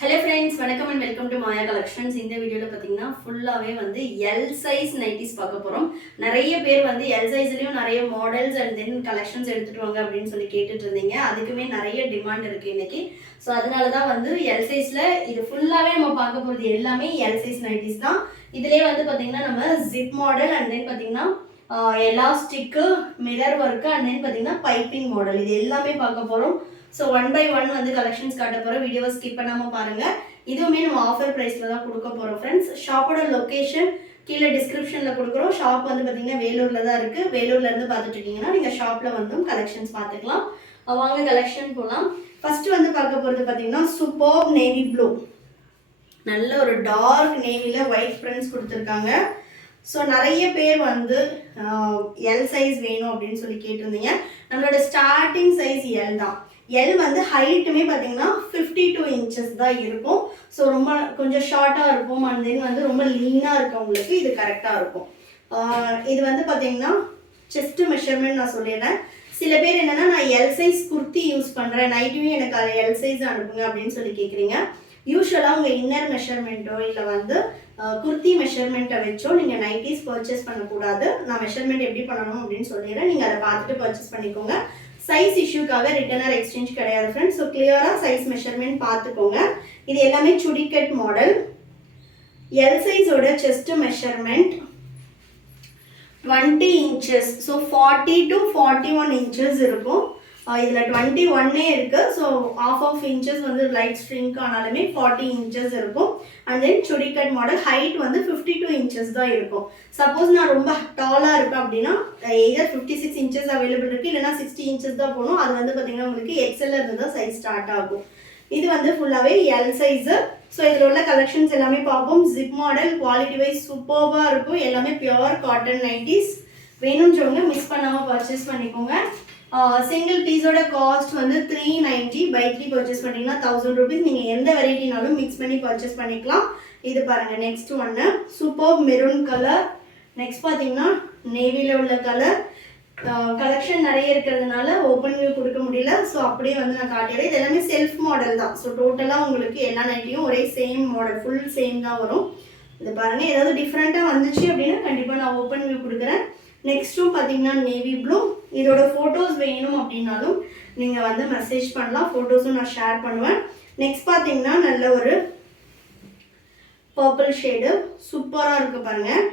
Hello friends, welcome and welcome to Maya Collections. இந்த வீடியோல பாத்தீங்கன்னா ஃபுல்லாவே வந்து L size nighties பார்க்க போறோம். நிறைய பேர் வந்து L sizeலயும் நிறைய மாடல்ஸ் and then collections எடுத்துட்டு வாங்க அப்படினு சொல்லி கேட்டுட்டு இருந்தீங்க. அதுக்குமே நிறைய டிமாண்ட் இருக்கு இன்னைக்கு. சோ அதனால தான் வந்து L sizeல இது ஃபுல்லாவே நம்ம பார்க்க போறது எல்லாமே L size nighties தான். இதிலே வந்து பாத்தீங்கன்னா நம்ம zip model and then பாத்தீங்கன்னா elastic mirror work and then பாத்தீங்கன்னா பைப்பிங் மாடல் இது எல்லாமே பார்க்க போறோம். ஸோ 1 by 1 வந்து கலெக்ஷன்ஸ் காட்ட போகிறோம். வீடியோவை ஸ்கிப் பண்ணாமல் பாருங்கள். இதுவுமே நம்ம ஆஃபர் ப்ரைஸில் தான் கொடுக்க போகிறோம் ஃப்ரெண்ட்ஸ். ஷாப்போட லொக்கேஷன் கீழே டிஸ்கிரிப்ஷனில் கொடுக்குறோம். ஷாப் வந்து பார்த்தீங்கன்னா வேலூரில் தான் இருக்குது. வேலூர்லேருந்து பார்த்துட்டு இருக்கீங்கன்னா நீங்கள் ஷாப்பில் வந்தும் கலெக்ஷன்ஸ் பார்த்துக்கலாம். வாங்க கலெக்ஷன் போகலாம். ஃபஸ்ட்டு வந்து பார்க்க போகிறது பார்த்தீங்கன்னா சூப்பர் நேவி ப்ளூ, நல்ல ஒரு டார்க் நேவியில் ஒயிட் பிரிண்ட்ஸ் கொடுத்துருக்காங்க. ஸோ நிறைய பேர் வந்து எல் சைஸ் வேணும் அப்படின்னு சொல்லி கேட்டிருந்தீங்க. நம்மளோட ஸ்டார்டிங் சைஸ் எல் தான். எல் வந்து ஹைட்டுமே பார்த்தீங்கன்னா 52 இன்ச்சஸ் தான் இருக்கும். ஸோ ரொம்ப கொஞ்சம் ஷார்ட்டாக இருக்கும் அண்ட் தென் வந்து ரொம்ப லீனாக இருக்கவங்களுக்கு இது கரெக்டாக இருக்கும். இது வந்து பார்த்தீங்கன்னா செஸ்ட் மெஷர்மெண்ட் நான் சொல்லிடுறேன். சில பேர் என்னென்னா நான் எல் சைஸ் குர்த்தி யூஸ் பண்ணுறேன், நைட்டுமே எனக்கு அது எல் சைஸ் அனுப்புங்க அப்படின்னு சொல்லி கேட்குறீங்க. யூஸ்வலாக உங்கள் இன்னர் மெஷர்மெண்ட்டோ இல்லை வந்து குர்த்தி மெஷர்மெண்ட்டை வச்சோ நீங்கள் நைட்டிஸ் பர்ச்சேஸ் பண்ணக்கூடாது. நான் மெஷர்மெண்ட் எப்படி பண்ணணும் அப்படின்னு சொல்லிடுறேன். நீங்கள் அதை பார்த்துட்டு பர்ச்சேஸ் பண்ணிக்கோங்க. சைஸ் இஷ்யூக்காக ரிட்டர்ன் ஆர் எக்ஸ்சேஞ்ச் கிடையாது ஃப்ரெண்ட்ஸ். ஸோ கிளியராக சைஸ் மெஷர்மெண்ட் பார்த்துக்கோங்க. இது எல்லாமே சுடிக்கட் மாடல். எல் சைஸோட chest measurement 20 inches. So 40 to 41 inches இருக்கும். இதில் 21 இருக்குது. ஸோ ஆஃப் இன்ச்சஸ் வந்து லைட் ஸ்ட்ரிங்க் ஆனாலுமே 40 இன்ச்சஸ் இருக்கும். அண்ட் தென் சுடிக்கட் மாடல் ஹைட் வந்து 52 இன்ச்சஸ் தான் இருக்கும். சப்போஸ் நான் ரொம்ப டாலாக இருப்பேன் அப்படின்னா எதர் 56 இன்ச்சஸ் அவைலபிள் இருக்குது, இல்லைனா 60 இன்ச்சஸ் தான் போகணும். அது வந்து பார்த்தீங்கன்னா உங்களுக்கு எக்ஸல்ல இருந்து தான் சைஸ் ஸ்டார்ட் ஆகும். இது வந்து ஃபுல்லாகவே எல் சைஸு. ஸோ இதில் உள்ள கலெக்ஷன்ஸ் எல்லாமே பார்ப்போம். ஜிப் மாடல் குவாலிட்டி வைஸ் சூப்பர்வாக இருக்கும். எல்லாமே பியோர் காட்டன் நைட்டிஸ். வேணும்ன்றவங்க மிஸ் பண்ணாமல் பர்ச்சேஸ் பண்ணிக்கோங்க. சிங்கிள் பீஸோட காஸ்ட் வந்து 390. பை 3 பர்ச்சேஸ் பண்ணிங்கன்னா 1000 rupees. நீங்கள் எந்த வெரைட்டினாலும் மிக்ஸ் பண்ணி பர்ச்சேஸ் பண்ணிக்கலாம். இது பாருங்கள். நெக்ஸ்ட் ஒன்று சூப்பர் மெரூன் கலர். நெக்ஸ்ட் பார்த்தீங்கன்னா நேவியில் உள்ள கலர். கலெக்ஷன் நிறைய இருக்கிறதுனால ஓப்பன் வியூ கொடுக்க முடியல. ஸோ அப்படியே வந்து நான் காட்டிடுறேன். இது எல்லாமே செல்ஃப் மாடல் தான். ஸோ டோட்டலாக உங்களுக்கு எல்லா நைட்டியும் ஒரே சேம் மாடல், ஃபுல் சேம் தான் வரும். இது பாருங்கள். ஏதாவது டிஃப்ரெண்ட்டாக வந்துச்சு அப்படின்னா கண்டிப்பாக நான் ஓப்பன் வியூ கொடுக்குறேன். நெக்ஸ்ட்டும் பார்த்தீங்கன்னா நேவி ப்ளூ. இதோட ஃபோட்டோஸ் வேணும் அப்படின்னாலும் நீங்கள் வந்து மெசேஜ் பண்ணலாம். ஃபோட்டோஸும் நான் ஷேர் பண்ணுவேன். நெக்ஸ்ட் பார்த்தீங்கன்னா நல்ல ஒரு பர்பிள் ஷேடு சூப்பராக இருக்குது பாருங்கள்.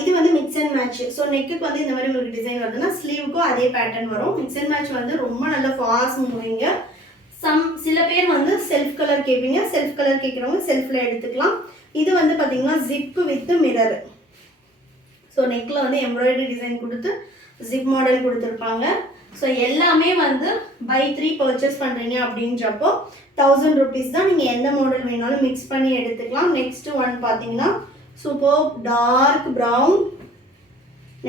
இது வந்து மிக்ஸ் அண்ட் மேட்ச். ஸோ நெக்குக்கு வந்து இந்த மாதிரி உங்களுக்கு டிசைன் வருதுன்னா ஸ்லீவுக்கும் அதே பேட்டர்ன் வரும். மிக்ஸ் அண்ட் மேட்ச் வந்து ரொம்ப நல்ல ஃபாஸ்ட் மூவிங்க. சில பேர் வந்து செல்ஃப் கலர் கேட்பீங்க. செல்ஃப் கலர் கேட்குறவங்க செல்ஃபில் எடுத்துக்கலாம். இது வந்து பார்த்தீங்கன்னா ஜிப்பு வித் மிரர். ஸோ நெக்கில் வந்து எம்ப்ராய்டரி டிசைன் கொடுத்து ஜிப் மாடல் கொடுத்துருப்பாங்க. ஸோ எல்லாமே வந்து பை 3 பர்ச்சேஸ் பண்ணுறீங்க அப்படின்றப்போ 1000 rupees தான். நீங்கள் எந்த மாடல் வேணாலும் மிக்ஸ் பண்ணி எடுத்துக்கலாம். நெக்ஸ்ட்டு ஒன் பார்த்தீங்கன்னா சூப்பர் டார்க் ப்ரௌன்.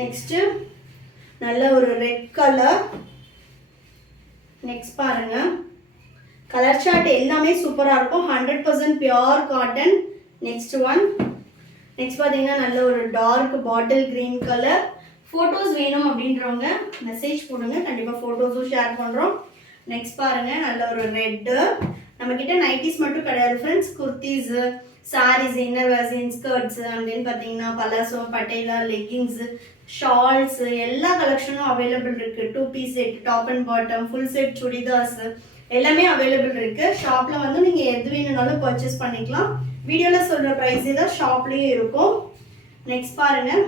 நெக்ஸ்ட்டு நல்ல ஒரு ரெட் கலர். நெக்ஸ்ட் பாருங்கள். கலர் சார்ட் எல்லாமே சூப்பராக இருக்கும். 100% pure cotton. Next one. Next பார்த்தீங்கன்னா நல்ல ஒரு dark bottle green colour. Photos வேணும் அப்படின்றவங்க மெசேஜ் போடுங்க. கண்டிப்பாக ஃபோட்டோஸும் ஷேர் பண்ணுறோம். நெக்ஸ்ட் பாருங்கள். நல்ல ஒரு ரெட்டு. நம்மக்கிட்ட நைட்டிஸ் மட்டும் கிடையாது friends. Kurtis, saris, innerwears, inskirts and then பார்த்தீங்கன்னா பலாசோ, பட்டேலா, லெக்கிங்ஸு, ஷால்ஸு எல்லா கலெக்ஷனும் அவைலபிள் இருக்குது. 2 piece set, top and bottom, full set chudidars எல்லாமே அவைலபிள் இருக்குது. ஷாப்பில் வந்து நீங்கள் எது வேணும்னாலும் பர்ச்சேஸ் பண்ணிக்கலாம். வீடியோவில் சொல்கிற ப்ரைஸே தான் ஷாப்லேயும் இருக்கும். நெக்ஸ்ட் பாருங்கள்.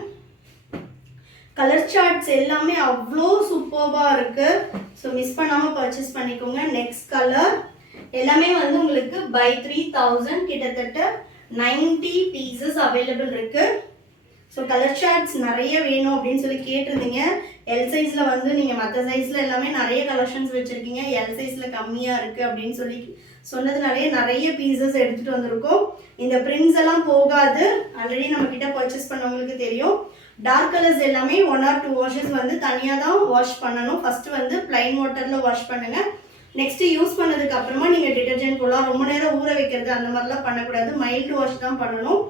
கலர் சார்ட்ஸ் எல்லாமே அவ்வளோ சூப்பர்பாக இருக்குது. ஸோ மிஸ் பண்ணாமல் பர்ச்சேஸ் பண்ணிக்கோங்க. நெக்ஸ்ட் கலர் எல்லாமே வந்து உங்களுக்கு பை 3000 கிட்டத்தட்ட 90 பீசஸ் அவைலபிள் இருக்குது. ஸோ கலர் சார்ட்ஸ் நிறைய வேணும் அப்படின்னு சொல்லி கேட்டிருந்தீங்க. எல் சைஸில் வந்து நீங்கள் மற்ற சைஸில் எல்லாமே நிறைய கலெக்ஷன்ஸ் வச்சுருக்கீங்க. எல் சைஸில் கம்மியாக இருக்குது அப்படின்னு சொல்லி சொன்னதுனாலே நிறைய பீசஸ் எடுத்துகிட்டு வந்திருக்கோம். இந்த பிரிண்ட்ஸ் எல்லாம் போகாது. ஆல்ரெடி நம்மக்கிட்ட பர்ச்சேஸ் பண்ணவங்களுக்கு தெரியும். டார்க் கலர்ஸ் எல்லாமே 1 or 2 வாஷஸ் வந்து தனியாக தான் வாஷ் பண்ணணும். ஃபஸ்ட்டு வந்து பிளைன் வாட்டரில் வாஷ் பண்ணுங்கள். நெக்ஸ்ட்டு யூஸ் பண்ணதுக்கு அப்புறமா நீங்கள் டிட்டர்ஜென்ட் போடலாம். ரொம்ப நேரம் ஊற வைக்கிறது அந்த மாதிரிலாம் பண்ணக்கூடாது. மைல்டு வாஷ் தான் பண்ணணும்.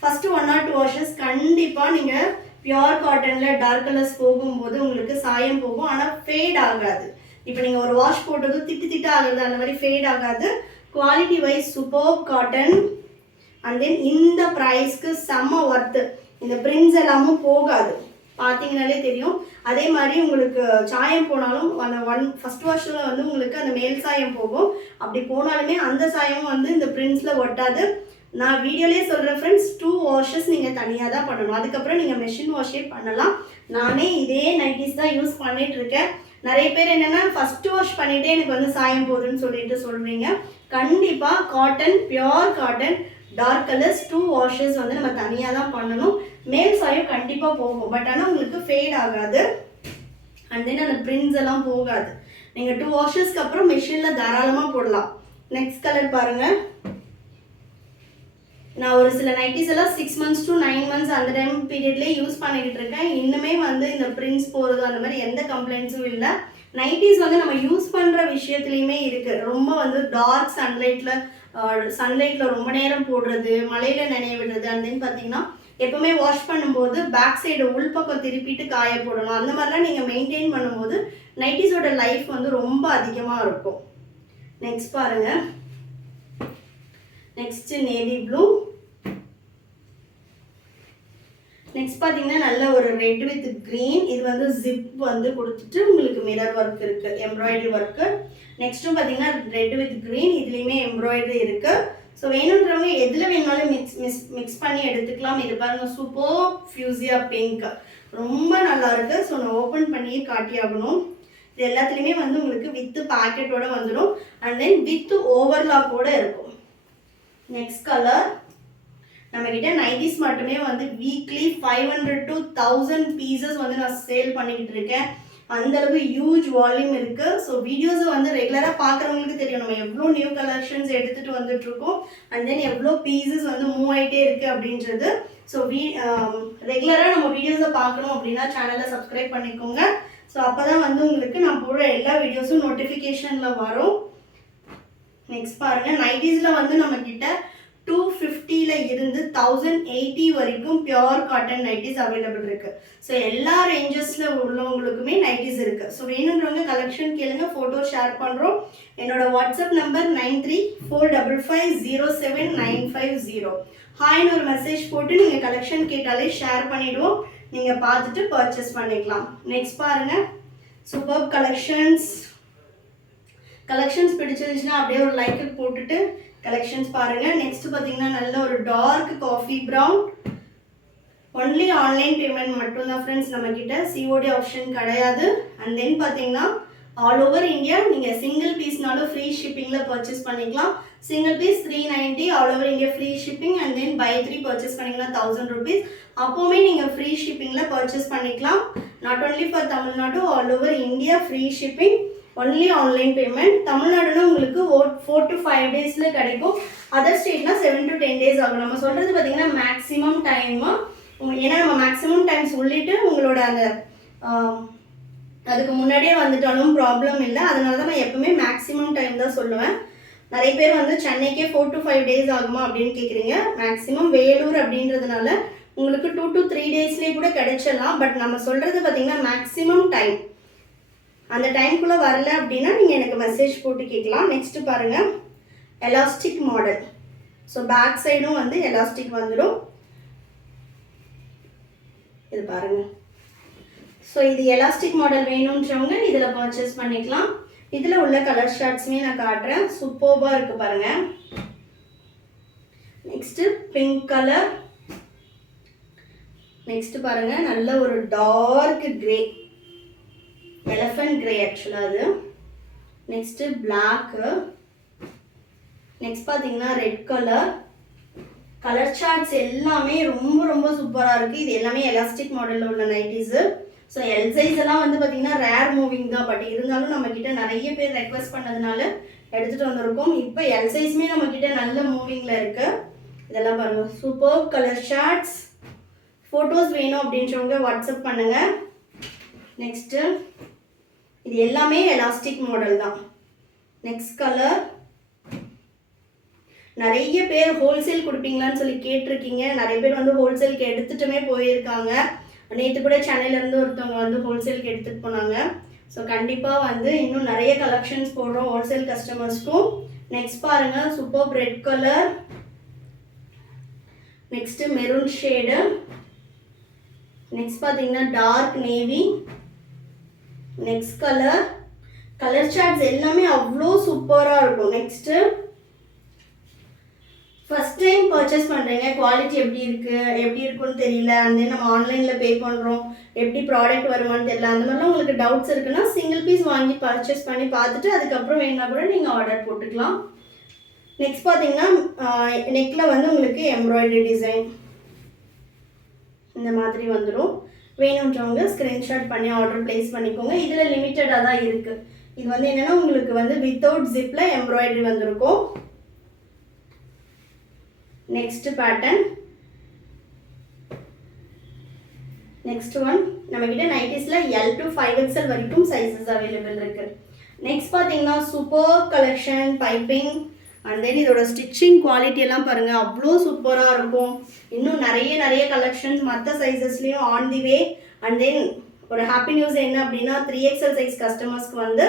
ஃபஸ்ட்டு 1 or 2 வாஷஸ் கண்டிப்பாக நீங்கள் பியோர் காட்டனில் டார்க் கலர்ஸ் போகும்போது உங்களுக்கு சாயம் போகும். ஆனால் ஃபேட் ஆகாது. இப்போ நீங்கள் ஒரு வாஷ் போட்டதும் திட்டு திட்டு ஆகுறது அந்த மாதிரி ஃபேட் ஆகாது. Quality wise super cotton. And then இந்த ப்ரைஸ்க்கு செம்ம ஒர்த்து. இந்த பிரிண்ட்ஸ் எல்லாமும் போகாது, பார்த்தீங்கனாலே தெரியும். அதே மாதிரி உங்களுக்கு சாயம் போனாலும் அந்த ஃபஸ்ட் வாஷில் வந்து உங்களுக்கு அந்த மேல் சாயம் போகும். அப்படி போனாலுமே அந்த சாயமும் வந்து இந்த பிரிண்ட்ஸில் ஒட்டாது. நான் வீடியோலேயே சொல்கிறேன் ஃப்ரெண்ட்ஸ், 2 வாஷஸ் நீங்கள் தனியாக தான் பண்ணணும். அதுக்கப்புறம் நீங்கள் மெஷின் வாஷே பண்ணலாம். நானே இதே நைட்டிஸ் தான் யூஸ் பண்ணிகிட்ருக்கேன். நிறைய பேர் என்னென்னா ஃபஸ்ட்டு வாஷ் பண்ணிவிட்டே எனக்கு வந்து சாயம் போகுதுன்னு சொல்லிட்டு சொல்கிறீங்க. கண்டிப்பாக cotton, pure cotton, dark colours 2 washes வந்து நம்ம தனியாக தான் பண்ணணும். மேல் சாயம் கண்டிப்பாக போகும், பட் ஆனால் உங்களுக்கு ஃபேட் ஆகாது. அண்ட் தென் அந்த பிரிண்ட்ஸ் எல்லாம் போகாது. நீங்கள் 2 வாஷஸ்க்கு அப்புறம் மெஷினில் தாராளமாக போடலாம். நெக்ஸ்ட் கலர் பாருங்கள். நான் ஒரு சில நைட்டிஸ் எல்லாம் 6 months to 9 months அந்த டைம் பீரியட்லேயே யூஸ் பண்ணிக்கிட்டு இருக்கேன். இன்னுமே வந்து இந்த பிரிண்ட்ஸ் போகிறது அந்த மாதிரி எந்த கம்ப்ளைண்ட்ஸும் இல்லை. நைட்டிஸ் வந்து நம்ம யூஸ் பண்ணுற விஷயத்துலையுமே இருக்குது. ரொம்ப வந்து டார்க் சன்லைட்டில் ரொம்ப நேரம் போடுறது, மழையில் நினைய விடுறது. அண்ட் தென் பார்த்தீங்கன்னா எப்போவுமே வாஷ் பண்ணும்போது பேக் சைடு உள்பக்கம் திருப்பிட்டு காய போடணும். அந்த மாதிரிலாம் நீங்கள் மெயின்டைன் பண்ணும்போது நைட்டிஸோட லைஃப் வந்து ரொம்ப அதிகமாக இருக்கும். நெக்ஸ்ட் பாருங்கள். Next navy blue. நெக்ஸ்ட் பார்த்தீங்கன்னா நல்ல ஒரு ரெட் வித் க்ரீன். இது வந்து ஜிப் வந்து கொடுத்துட்டு உங்களுக்கு மிரர் ஒர்க் இருக்குது, எம்ப்ராய்டரி ஒர்க்கு. நெக்ஸ்ட்டும் பார்த்தீங்கன்னா ரெட் வித் க்ரீன், இதுலேயுமே எம்ப்ராய்டரி இருக்குது. ஸோ வேணுன்றவங்க எதில் வேணாலும் மிக்ஸ் பண்ணி எடுத்துக்கலாம். இது பாருங்கள், சூப்பர் ஃபியூசியா பிங்க், ரொம்ப நல்லா இருக்குது. ஸோ நான் ஓப்பன் பண்ணியே காட்டியாகணும். இது எல்லாத்துலேயுமே வந்து உங்களுக்கு வித்து பேக்கெட்டோட வந்துடும். அண்ட் தென் வித் ஓவர்லாக்கோடு இருக்கும். Next colour. நம்மக்கிட்ட நைட்டிஸ் மட்டுமே வந்து வீக்லி 500 to 1000 பீசஸ் வந்து நான் சேல் பண்ணிக்கிட்டு இருக்கேன். அந்தளவு ஹியூஜ் வால்யூம் இருக்குது. ஸோ வீடியோஸை வந்து ரெகுலராக பார்க்குறவங்களுக்கு தெரியும் நம்ம எவ்வளோ நியூ கலெக்ஷன்ஸ் எடுத்துகிட்டு வந்துட்ருக்கோம். அண்ட் தென் எவ்வளோ பீசஸ் வந்து மூவ் ஆகிட்டே இருக்குது அப்படின்றது. ஸோ ரெகுலராக நம்ம வீடியோஸை பார்க்கணும் அப்படின்னா சேனலை சப்ஸ்கிரைப் பண்ணிக்கோங்க. ஸோ அப்போ தான் வந்து உங்களுக்கு நான் போடுற எல்லா வீடியோஸும் நோட்டிஃபிகேஷனில் வரும். நெக்ஸ்ட் பாருங்கள். நைட்டிஸில் வந்து நம்மக்கிட்ட 250 இருந்து 1080 வரைக்கும் பியோர் காட்டன் நைட்டிஸ் அவைலபிள் இருக்குது. ஸோ எல்லா ரேஞ்சஸில் உள்ளவங்களுக்குமே நைட்டிஸ் இருக்குது. ஸோ வேணுன்றவங்க கலெக்ஷன் கேளுங்க, ஃபோட்டோ ஷேர் பண்ணுறோம். என்னோட வாட்ஸ்அப் நம்பர் 9345507950. ஹாய்னு ஒரு மெசேஜ் போட்டு நீங்கள் கலெக்ஷன் கேட்டாலே ஷேர் பண்ணிவிடுவோம். நீங்கள் பார்த்துட்டு பர்ச்சேஸ் பண்ணிக்கலாம். நெக்ஸ்ட் பாருங்கள். சூப்பர் கலெக்ஷன்ஸ் பிடிச்சிருந்துச்சுன்னா அப்படியே ஒரு லைக்கு போட்டுட்டு கலெக்ஷன்ஸ் பாருங்கள். நெக்ஸ்ட் பார்த்தீங்கன்னா நல்ல ஒரு dark coffee brown. Only online payment மட்டும்தான் ஃப்ரெண்ட்ஸ் நம்மக்கிட்ட, சிஓடி ஆப்ஷன் கிடையாது. அண்ட் தென் பார்த்தீங்கன்னா ஆல் ஓவர் இந்தியா நீங்கள் சிங்கிள் பீஸ்னாலும் ஃப்ரீ ஷிப்பிங்கில் பர்ச்சேஸ் பண்ணிக்கலாம். Single piece 390, all over India free shipping. And then buy 3 purchase பண்ணிங்கன்னா 1000 rupees. அப்போவுமே நீங்கள் ஃப்ரீ ஷிப்பிங்கில் பர்ச்சேஸ் பண்ணிக்கலாம். Not only for Tamil Nadu, all over India free shipping, only online payment. தமிழ்நாடுனா உங்களுக்கு 4 to 5 டேஸில் கிடைக்கும். அதர் ஸ்டேட்னா 7 to 10 days ஆகும். நம்ம சொல்கிறது பார்த்தீங்கன்னா மேக்ஸிமம் டைமு. ஏன்னா நம்ம மேக்ஸிமம் டைம் சொல்லிவிட்டு உங்களோட அந்த அதுக்கு முன்னாடியே வந்துட்டாலும் ப்ராப்ளம் இல்லை. அதனால தான் நான் எப்பவுமே மேக்ஸிமம் டைம் தான் சொல்லுவேன். நிறைய பேர் வந்து சென்னைக்கே 4 to 5 days ஆகுமா அப்படின்னு கேட்குறீங்க. மேக்ஸிமம் வேலூர் அப்படின்றதுனால உங்களுக்கு 2 to 3 daysலேயே கூட கிடைச்சிடலாம். பட் நம்ம சொல்கிறது பார்த்தீங்கன்னா மேக்ஸிமம் டைம். அந்த டைம்குள்ளே வரல அப்படின்னா நீங்கள் எனக்கு மெசேஜ் போட்டு கேட்கலாம். நெக்ஸ்ட்டு பாருங்கள், எலாஸ்டிக் மாடல். ஸோ பேக் சைடும் வந்து எலாஸ்டிக் வந்துடும். இது பாருங்கள். ஸோ இது எலாஸ்டிக் மாடல் வேணுன்றவங்க இதில் பர்ச்சேஸ் பண்ணிக்கலாம். இதில் உள்ள கலர் ஷார்ட்ஸுமே நான் காட்டுறேன். சூப்பர்பாக இருக்குது பாருங்கள். Next pink colour. நெக்ஸ்ட்டு பாருங்கள், நல்ல ஒரு டார்க் கிரே, எலஃபண்ட் கிரே ஆக்சுவலாக அது. Next black. நெக்ஸ்ட் பார்த்தீங்கன்னா ரெட் கலர். கலர் சார்ட்ஸ் எல்லாமே ரொம்ப ரொம்ப சூப்பராக இருக்குது. இது எல்லாமே எலாஸ்டிக் மாடலில் உள்ள நைட்டிஸு. ஸோ எல் சைஸ் எல்லாம் வந்து பார்த்திங்கன்னா ரேர் மூவிங் தான். பட் இருந்தாலும் நம்மக்கிட்ட நிறைய பேர் ரெக்வஸ்ட் பண்ணதுனால எடுத்துகிட்டு வந்திருக்கோம். இப்போ எல் சைஸுமே நம்மக்கிட்ட நல்ல மூவிங்கில் இருக்குது. இதெல்லாம் பாருங்கள், சூப்பர் கலர் சார்ட்ஸ். ஃபோட்டோஸ் வேணும் அப்படின்றவங்க வாட்ஸ்அப் பண்ணுங்கள். நெக்ஸ்ட்டு இது எல்லாமே எலாஸ்டிக் மாடல் தான். Next colour. நிறைய பேர் ஹோல்சேல் கொடுப்பீங்களான்னு சொல்லி கேட்டிருக்கீங்க. நிறைய பேர் வந்து ஹோல்சேலுக்கு எடுத்துகிட்டுமே போயிருக்காங்க. நேற்று கூட சென்னையிலேருந்து ஒருத்தவங்க வந்து ஹோல்சேலுக்கு எடுத்துகிட்டு போனாங்க. ஸோ கண்டிப்பாக வந்து இன்னும் நிறைய கலெக்ஷன்ஸ் போடுறோம் ஹோல்சேல் கஸ்டமர்ஸ்க்கும். நெக்ஸ்ட் பாருங்க super red colour. Next maroon shade. Next பார்த்தீங்கன்னா dark navy. Next colour charts எல்லாமே அவ்வளோ சூப்பராக இருக்கும். நெக்ஸ்ட்டு ஃபர்ஸ்ட் டைம் பர்ச்சேஸ் பண்ணுறீங்க, குவாலிட்டி எப்படி இருக்குன்னு தெரியல, அந்த நம்ம ஆன்லைனில் பே பண்ணுறோம், எப்படி ப்ராடக்ட் வருமானு தெரியல, அந்த மாதிரிலாம் உங்களுக்கு டவுட்ஸ் இருக்குன்னா சிங்கிள் பீஸ் வாங்கி பர்ச்சேஸ் பண்ணி பார்த்துட்டு அதுக்கப்புறம் வேணுன்னா கூட நீங்கள் ஆர்டர் போட்டுக்கலாம். நெக்ஸ்ட் பார்த்தீங்கன்னா நெக்கில் வந்து உங்களுக்கு எம்ப்ராய்டரி டிசைன் இந்த மாதிரி வந்துடும். வேணுன்றவங்க ஸ்க்ரீன்ஷாட் பண்ணி ஆர்டர் ப்ளேஸ் பண்ணிக்கோங்க. இதில் லிமிட்டடாக தான் இருக்குது. இது வந்து என்னென்னா உங்களுக்கு வந்து வித்தவுட் ஜிப்பில் எம்ப்ராய்டரி வந்திருக்கும். Next pattern. நெக்ஸ்ட் ஒன் நம்மக்கிட்ட நைட்டிஸில் L to 5XL வரைக்கும் சைஸஸ் அவைலபிள் இருக்குது. நெக்ஸ்ட் பார்த்தீங்கன்னா super collection piping. And then இதோட ஸ்டிச்சிங் குவாலிட்டி எல்லாம் பாருங்கள் அவ்வளோ சூப்பராக இருக்கும். இன்னும் நிறைய கலெக்ஷன்ஸ் மற்ற சைஸஸ்லேயும் on the way. And then ஒரு ஹாப்பி நியூஸ் என்ன அப்படின்னா 3XL சைஸ் கஸ்டமர்ஸ்க்கு வந்து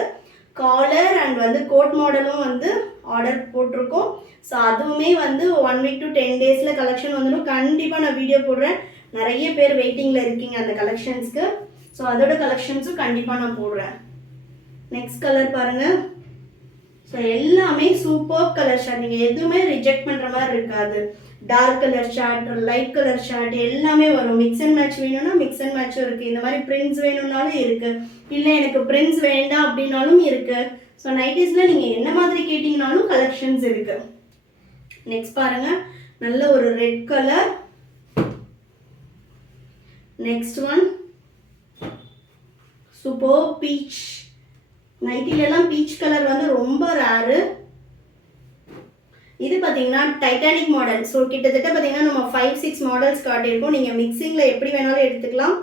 காலர் அண்ட் வந்து கோட் மாடலும் வந்து ஆர்டர் போட்டிருக்கோம். ஸோ அதுவுமே வந்து 1 week to 10 days கலெக்ஷன் வந்துடும். கண்டிப்பாக நான் வீடியோ போடுறேன். நிறைய பேர் வெயிட்டிங்கில் இருக்கீங்க அந்த கலெக்ஷன்ஸ்க்கு. ஸோ அதோட கலெக்ஷன்ஸும் கண்டிப்பாக நான் போடுறேன். நெக்ஸ்ட் கலர் பாருங்கள். ஸோ எல்லாமே சூப்பர் கலர் ஷார்ட். நீங்கள் எதுவுமே ரிஜெக்ட் பண்ணுற மாதிரி இருக்காது. Dark colour chart, light colour chart எல்லாமே வரும். மிக்ஸ் அண்ட் மேட்ச் வேணும்னா மிக்ஸ் அண்ட் மேட்சும் இருக்குது. இந்த மாதிரி பிரிண்ட்ஸ் வேணும்னாலும் இருக்குது. இல்லை எனக்கு பிரிண்ட்ஸ் வேண்டாம் அப்படின்னாலும் இருக்குது. ஸோ நைட்டிஸில் நீங்கள் என்ன மாதிரி கேட்டிங்கனாலும் கலெக்ஷன்ஸ் இருக்குது. நெக்ஸ்ட் பாருங்கள் நல்ல ஒரு red colour. Next one super peach. நைட்டிலெல்லாம் பீச் கலர் வந்து ரொம்ப ரேரு. இது பார்த்தீங்கன்னா டைட்டானிக் மாடல். ஸோ கிட்டத்தட்ட பார்த்தீங்கன்னா நம்ம 5-6 மாடல்ஸ் காட்டியிருக்கோம். நீங்கள் மிக்சிங்கில் எப்படி வேணாலும் எடுத்துக்கலாம்.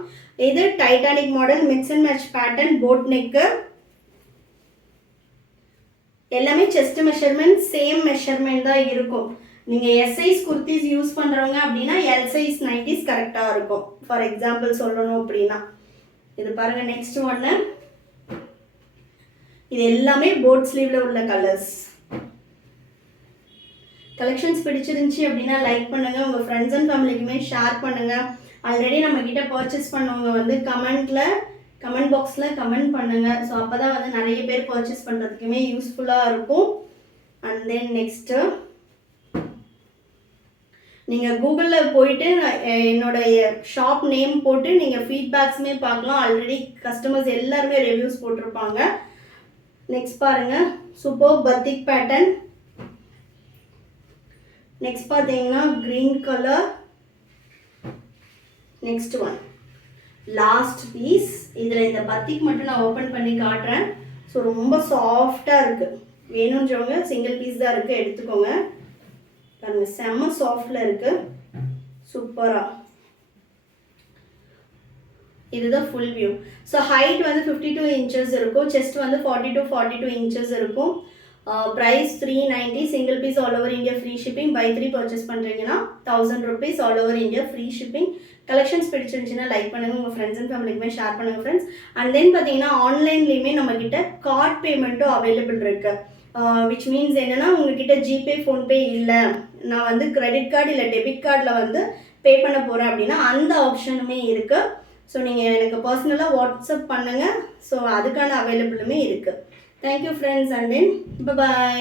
இது Titanic model mix and match pattern boat neck. எல்லாமே செஸ்ட் மெஷர்மெண்ட் சேம் மெஷர்மெண்ட் தான் இருக்கும். நீங்கள் எஸ் சைஸ் குர்த்திஸ் யூஸ் பண்ணுறவங்க அப்படின்னா எல் சைஸ் நைட்டிஸ் கரெக்டாக இருக்கும். ஃபார் எக்ஸாம்பிள் சொல்லணும் அப்படின்னா இது பாருங்கள். நெக்ஸ்ட் ஒன்று இது எல்லாமே போட் ஸ்லீவில் உள்ள கலர்ஸ். கலெக்ஷன்ஸ் பிடிச்சிருந்துச்சி அப்படின்னா லைக் பண்ணுங்கள். உங்கள் ஃப்ரெண்ட்ஸ் அண்ட் ஃபேமிலிக்குமே ஷேர் பண்ணுங்கள். ஆல்ரெடி நம்மக்கிட்ட பர்ச்சேஸ் பண்ணவங்க வந்து கமெண்ட் பாக்ஸில் கமெண்ட் பண்ணுங்கள். ஸோ அப்போ தான் வந்து நிறைய பேர் பர்ச்சேஸ் பண்ணுறதுக்குமே யூஸ்ஃபுல்லாக இருக்கும். அண்ட் தென் நெக்ஸ்ட்டு நீங்கள் கூகுளில் போயிட்டு என்னோடய ஷாப் நேம் போட்டு நீங்கள் ஃபீட்பேக்ஸுமே பார்க்கலாம். ஆல்ரெடி கஸ்டமர்ஸ் எல்லாருமே ரிவ்யூஸ் போட்டிருப்பாங்க. நெக்ஸ்ட் பாருங்கள் சூப்பர் பத்திக் பேட்டர்ன். நெக்ஸ்ட் பார்த்தீங்கன்னா green colour. Next one last piece. இதில் இந்த பத்திக் மட்டும் நான் ஓப்பன் பண்ணி காட்டுறேன். ஸோ ரொம்ப சாஃப்டாக இருக்குது. வேணுன்றவங்க சிங்கிள் பீஸ் தான் இருக்குது, எடுத்துக்கோங்க. பாருங்கள் செம்ம சாஃப்டில் இருக்குது. சூப்பராக. இதுதான் ஃபுல் வியூ. ஸோ ஹைட் வந்து 52 inches இருக்கும். செஸ்ட் வந்து 40 to 42 inches இருக்கும். Price 390. Single piece all over India free shipping. Buy 3 purchase பண்ணுறீங்கன்னா 1000 rupees all over India free shipping. Collections பிடிச்சிருந்துச்சுன்னா லைக் பண்ணுங்கள். உங்கள் ஃப்ரெண்ட்ஸ் அண்ட் ஃபேமிலிக்குமே ஷேர் பண்ணுங்கள் ஃப்ரெண்ட்ஸ். அண்ட் தென் பார்த்தீங்கன்னா ஆன்லைன்லேயுமே நம்மக்கிட்ட கார்ட் பேமெண்ட்டும் அவைலபிள் இருக்குது. விச் மீன்ஸ் என்னென்னா உங்ககிட்ட ஜிபே ஃபோன்பே இல்லை, நான் வந்து கிரெடிட் கார்டு இல்லை டெபிட் கார்டில் வந்து பே பண்ண போகிறேன் அப்படின்னா அந்த ஆப்ஷனுமே இருக்குது. ஸோ நீங்கள் எனக்கு பர்சனலாக வாட்ஸ்அப் பண்ணுங்கள். ஸோ அதுக்கான அவைலபிளுமே இருக்குது. Thank you friends. And then by.